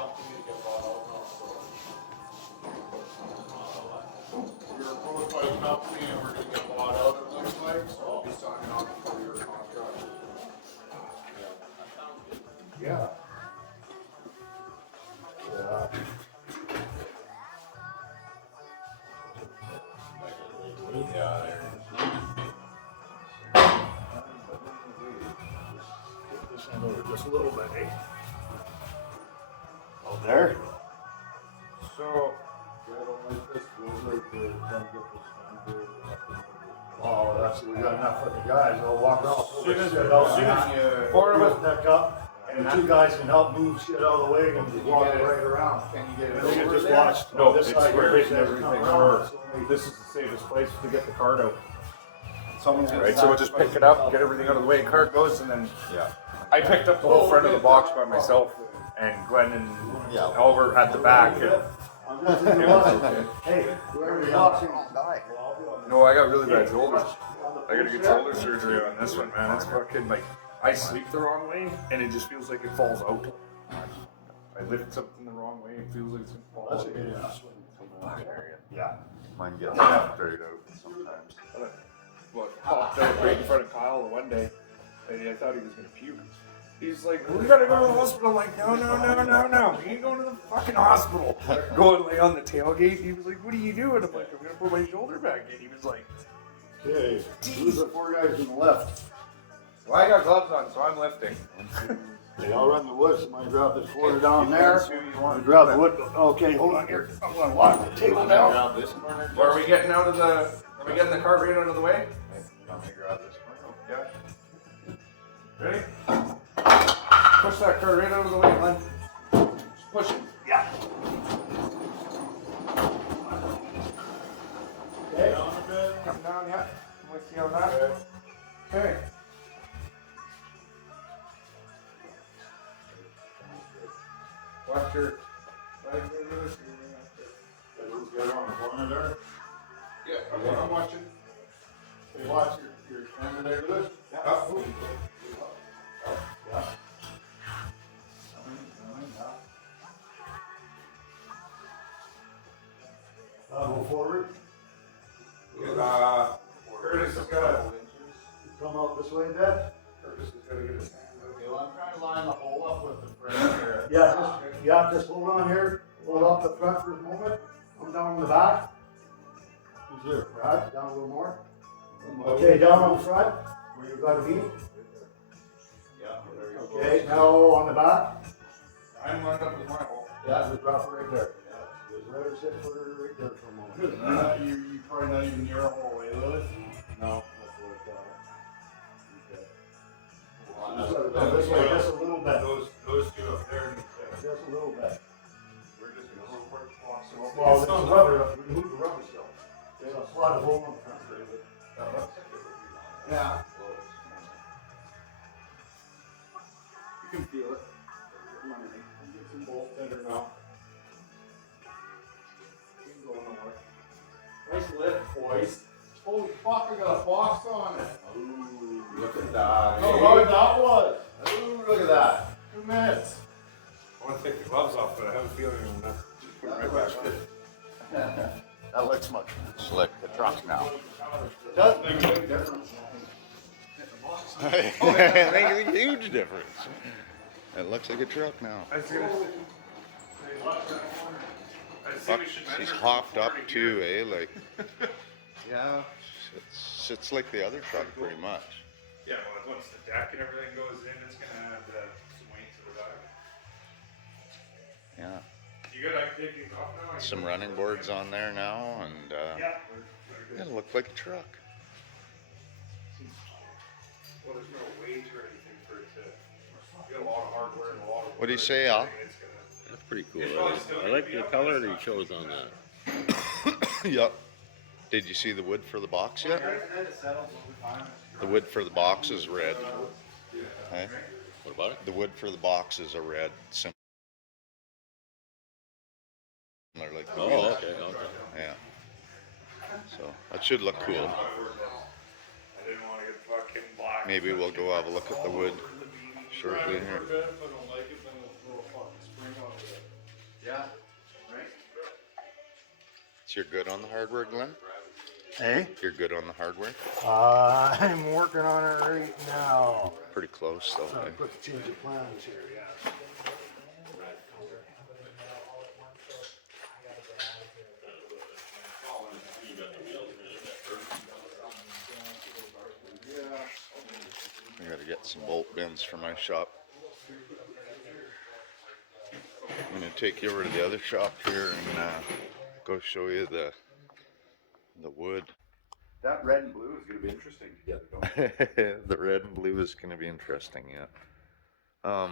company to get bought out now, so. We were approached by a company and we're gonna get bought out, it looks like, so I'll be signing on a 4-year contract. Yeah. Yeah, there. Get this end over just a little bit, eh? Out there. So, Oh, that's, we got enough for the guys, they'll walk around. Soon as- Shit out soon as there. you- Four of us deck up, and the two guys can help move shit out of the way and just walk get it it? right around. Can you get it And they can over just there? watch. No, this it's side where here, hitting says everything come over. around, it's only- This is the safest place to get the card out. Someone's gonna Right, so we'll just pick it up, get everything out of the way, card goes, and then, yeah. I picked up the whole front of the box by myself, and Glenn and Albert had the back. And, I'm just in the watching. Hey, whoever's watching. no, I got really bad shoulders. I gotta get shoulder surgery on this one, man. It's fucking like, I sleep the wrong way, and it just feels like it falls out. I lift something the wrong way, it feels like it's gonna fall That's out. a good yeah. Mine gets straight out sometimes. Well, it popped out right in front of Kyle one day, and I thought he was gonna puke. He's like, we gotta go to the hospital. I'm like, no. We ain't going to the fucking hospital. Go and lay on the tailgate. He was like, what are you doing? I'm like, I'm gonna put my shoulder back in. He was like, Okay, who's the four guys on the left? well, I got gloves on, so I'm lifting. They all run the woods. Somebody grab this corner down there. Grab the wood. Okay, hold on here. I'm gonna lock the table down. Grab this corner. Are we getting out of the, are we getting the cart right out of the way? Let me grab this corner. Yeah. Ready? Push that cart right out of the way, Glenn. Just push it. Yeah. Okay. Come down, yeah. I'm with you on that. Okay. Watch your legs over this. Who's got on the corner there? Yeah, I'm watching. Hey, watch your camera there, Lewis. Yeah. Yeah. Go forward. Curtis has got to Come out this way, Dad. Curtis has got to get his hand out. Okay, well, I'm trying to line the hole up with the frame here. Just hold on here. Hold up the front for a moment. Come down in the back. Who's here? Brad, down a little more. Okay, down on the front, where you gotta be. Yeah, there you go. Okay, now on the back. I'm lined up with my hole. Yeah, just drop it right there. Just let her sit for right there for a moment. You probably not even near a hole, eh, Lewis? No, that's what it's this way, just a little bit. Those two up there. Just a little bit. We're just gonna go for it. Well, this is rubber, remove the rubber still. There's a slot of hole on the front. Yeah. You can feel it. Come on, Nick. Get some bolt tender now. You can go nowhere. Nice lift, boys. Holy fuck, I got a box on it. Ooh, look at that. Oh, how that was. Ooh, look at that. 2 minutes. I want to take the gloves off, but I have a feeling I'm going to put it right back on. That looks much slick. The truck now. It does make a big difference. It makes a huge difference. It looks like a truck now. I see what- Fuck, she's hopped up too, eh? Like, yeah, it's like the other truck pretty much. Yeah, well, once the deck and everything goes in, it's going to add some weight to the back. Yeah, You good? I can take these off now? some running boards on there now, and Yeah. it looked like a truck. Well, there's no weight or anything for it to. You got a lot of hardware and a lot of. What do you say, Al? It's gonna- That's pretty cool. I like the color that he chose on that. Yep. Did you see the wood for the box yet? The wood for the box is red. Okay? What about it? The wood for the box is a red, similar like the Oh, wheel. okay, okay. Yeah. So that should look cool. I didn't want to get fucking black. Maybe we'll go have a look at the wood shortly here. If I don't like it, then we'll throw a fucking spring on it. Yeah. Right. So you're good on the hardware, Glenn? Hey? You're good on the hardware? I'm working on it right now. Pretty close though. So Eh? quick change of plans here, yes. I gotta get some bolt bins for my shop. I'm gonna take you over to the other shop here and go show you the wood. That red and blue is going to be interesting together, don't you? The red and blue is gonna be interesting, yeah.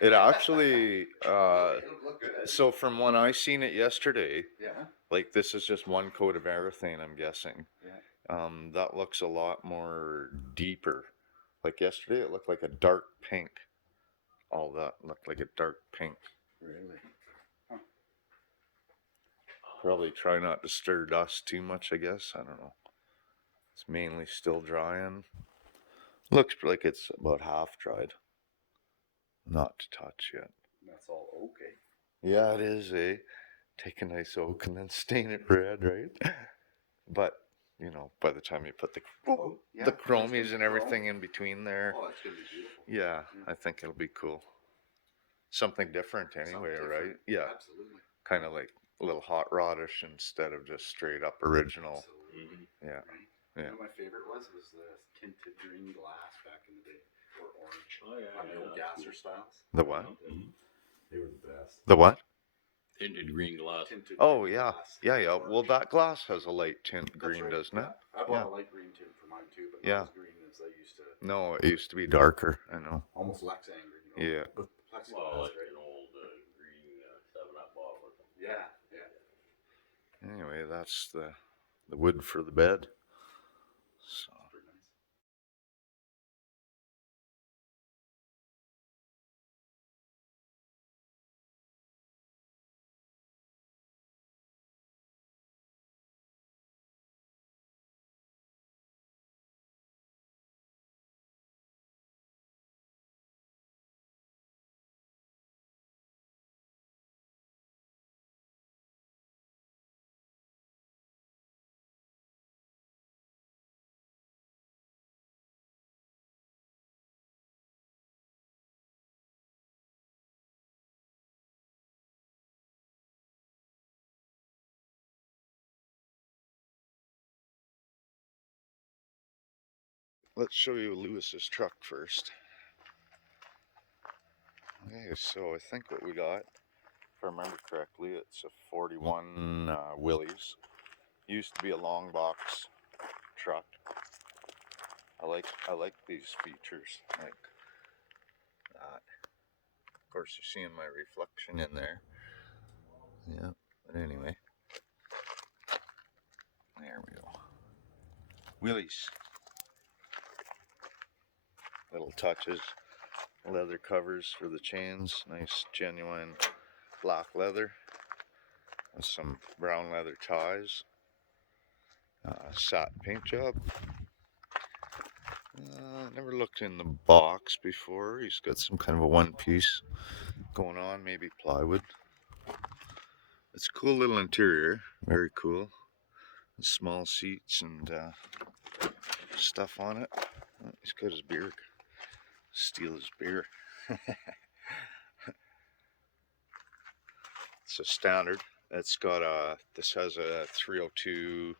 It actually It would look good. so from when I seen it yesterday, Yeah. like this is just one coat of urethane, I'm guessing. Yeah. That looks a lot more deeper. Like yesterday, it looked like a dark pink. All that looked like a dark pink. Really? Probably try not to stir dust too much, I guess. I don't know. It's mainly still drying. Looks like it's about half dried. Not to touch yet. That's all okay. Yeah, it is, eh? Take a nice oak and then stain it red, right? But, you know, by the time you put the Yeah, the it's chromies gonna and grow. everything in between there, Oh, it's going to be beautiful. yeah, I think it'll be cool. Something different anyway, Something right? different. Yeah, Absolutely. kind of like a little hot rodish instead of just straight up original. Absolutely. Yeah, Right? yeah. You know, my favorite was the tinted green glass back in the day, or orange. Oh, yeah, On the old that's gasser styles. The what? They were the best. The what? Tinted green glass. Tinted Oh green yeah, glass, yeah, yeah. orange. Well, that glass has a light tint That's green, right, doesn't it? yeah. I bought a light green tint for mine too, but Yeah. not as green as they used to. No, it used to be darker. I know. Almost Lexan green. Yeah. With plexiglass, Well, like right? an old green 7-Up bottle or something. Yeah, yeah. Anyway, that's the wood for the bed. So. Pretty nice. Let's show you Lewis's truck first. Okay, so I think what we got, if I remember correctly, it's a 41 Willys. Used to be a long box truck. I like these features, like that. Of course, you're seeing my reflection in there. Yeah, but anyway, there we go. Willys. Little touches. Leather covers for the chains. Nice genuine black leather. With some brown leather ties. Satin paint job. Never looked in the box before. He's got some kind of a one piece going on, maybe plywood. It's a cool little interior, very cool. Small seats and stuff on it. Oh, he's got his beer. Steal his beer. It's a standard. It's got this has a 302,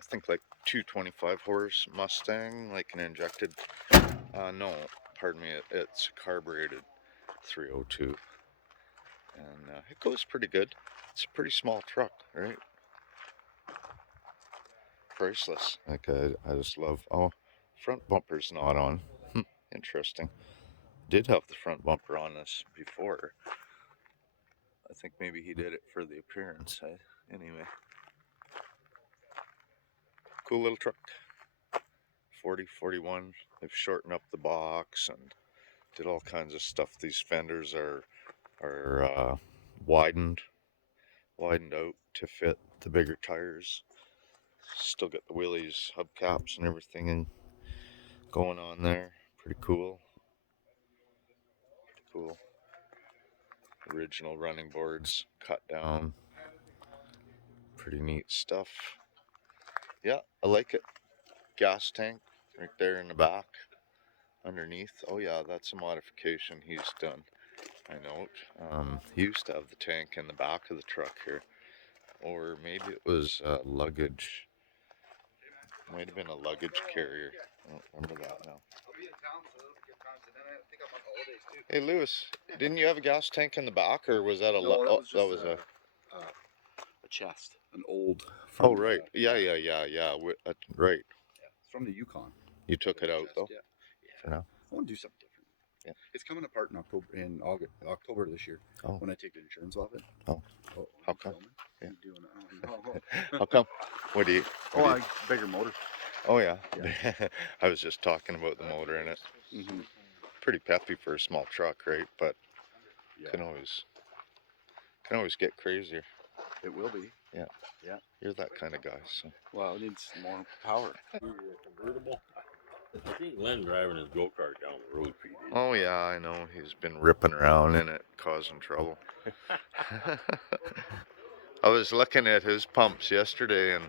I think like 225 horse Mustang, like an injected, no, pardon me, it's a carbureted 302. And it goes pretty good. It's a pretty small truck, right? Priceless. Like I just love, oh, front bumper's not on. Interesting. Did have the front bumper on this before. I think maybe he did it for the appearance. Anyway. Cool little truck. 40, 41. They've shortened up the box and did all kinds of stuff. These fenders are widened out to fit the bigger tires. Still got the Willys hubcaps and everything going on there. Pretty cool. Pretty cool. original running boards cut down. Pretty neat stuff. Yeah, I like it. Gas tank right there in the back underneath. Oh yeah, that's a modification he's done. I note. He used to have the tank in the back of the truck here, or maybe it was luggage. Might have been a luggage carrier. I don't remember that now. I'll be in town, so it'll be good times. And then I think I'm on holidays too. Hey Lewis, didn't you have a gas tank in the back, or was that a? No, that was just that was a chest, an old. Oh right, yeah. Right. Yeah, it's from the Yukon. You took it out though. Yeah. For now. I want to do something different. Yeah. It's coming apart in October this year. Oh. When I take the insurance off it. Oh. How come? Yeah. Yeah. Doing it. How come? What do you? Bigger motor. Oh yeah. I was just talking about the motor in it. Mm-hmm. Pretty peppy for a small truck, right? But can always get crazier. It will be. Yeah. Yeah. You're that kind of guy, so. Well, it needs more power. Convertible. I think Glenn driving his go-kart down the road pretty good. Oh yeah, I know. He's been ripping around in it, causing trouble. I was looking at his pumps yesterday, and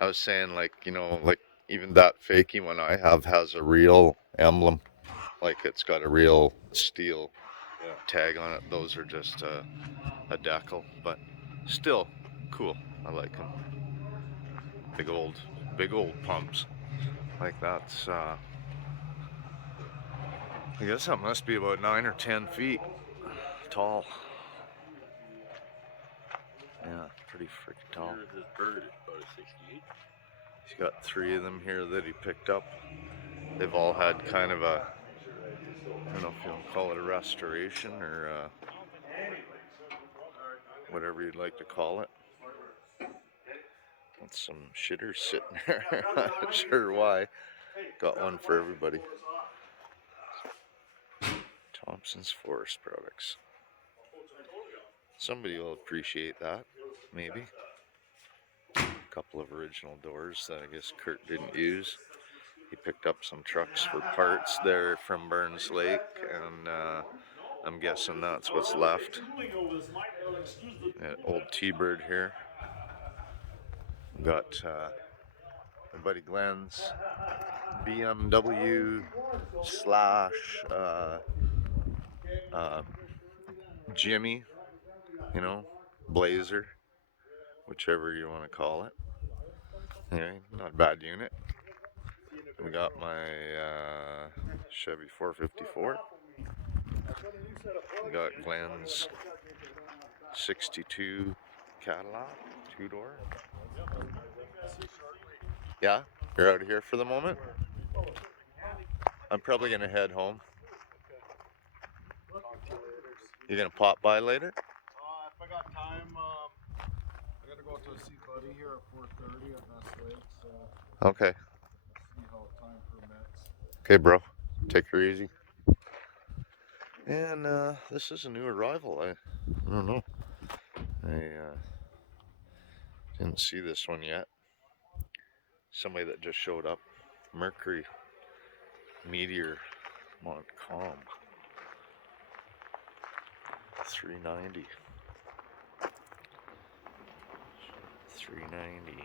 I was saying, like, like even that fakey one I have has a real emblem. Like it's got a real steel tag on it. Those are just a decal, but still cool. I like them. Big old pumps. Like that's I guess that must be about 9 or 10 feet tall. Yeah, pretty freaking tall. Here's this bird, it's about a 68. He's got 3 of them here that he picked up. They've all had kind of a, I don't know if you want to call it a restoration or whatever you'd like to call it. That's some shitters sitting there. Not sure why. Got one for everybody. Thompson's Forest Products. Somebody will appreciate that, maybe. A couple of original doors that I guess Kurt didn't use. He picked up some trucks for parts there from Burns Lake, and I'm guessing that's what's left. That old T-Bird here. Got my buddy Glenn's BMW / Jimmy, Blazer, whichever you want to call it. Anyway, not a bad unit. We got my Chevy 454. We got Glenn's 62 Cadillac, 2-door. Yeah, you're out of here for the moment? I'm probably gonna head home. You gonna pop by later? If I got time, I gotta go to see Buddy here at 4:30 at Nest Lake, so Okay. see how time permits. Okay, bro. Take her easy. And this is a new arrival. I don't know. I didn't see this one yet. Somebody that just showed up. Mercury Meteor Montcalm. 390. 390.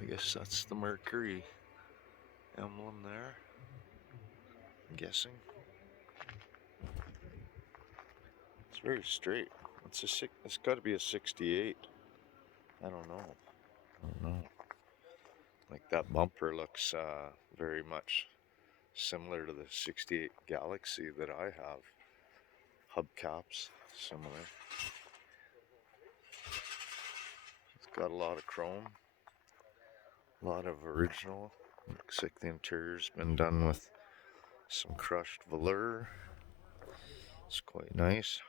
I guess that's the Mercury emblem there. I'm guessing. It's very straight. It's got to be a 68. I don't know. Like that bumper looks very much similar to the 68 Galaxy that I have. Hubcaps similar. It's got a lot of chrome. A lot of original. Looks like the interior's been done with some crushed velour. It's quite nice.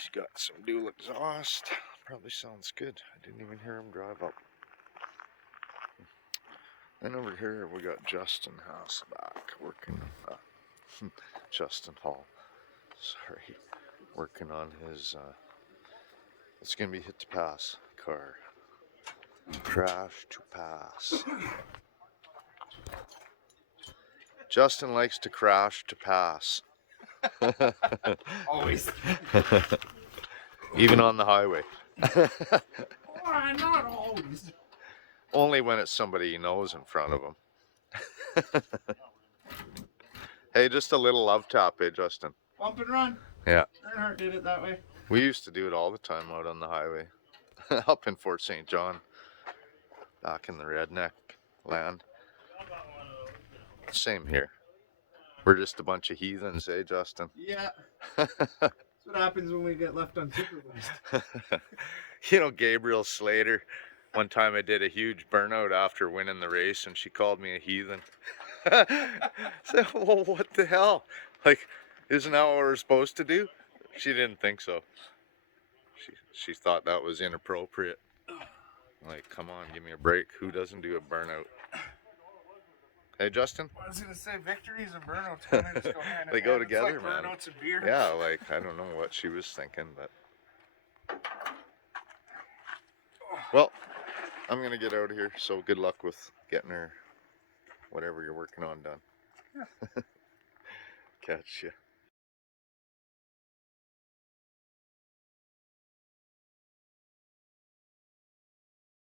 He's got some dual exhaust. Probably sounds good. I didn't even hear him drive up. And over here we got Justin Hasselback working. Justin Hall. Sorry. Working on his. It's gonna be hit to pass car. Crash to pass. Justin likes to crash to pass. Always. Even on the highway. Why not always? Only when it's somebody he knows in front of him. Hey, just a little love tap, eh, Justin? Bump and run. Yeah. Earnhardt did it that way. We used to do it all the time out on the highway. Up in Fort St. John. Back in the redneck land. Same here. We're just a bunch of heathens, eh, Justin? Yeah. That's what happens when we get left unsupervised. You know, Gabriel Slater, one time I did a huge burnout after winning the race and she called me a heathen. So, well, what the hell? Like, isn't that what we're supposed to do? She didn't think so. She thought that was inappropriate. Like, come on, give me a break. Who doesn't do a burnout? Hey, Justin? I was going to say, victories and burnouts kind of just go hand in They go hand. together, It's like man. burnouts and beer. Yeah, like, I don't know what she was thinking, but... Well, I'm going to get out of here, so good luck with getting her whatever you're working on done. Catch ya.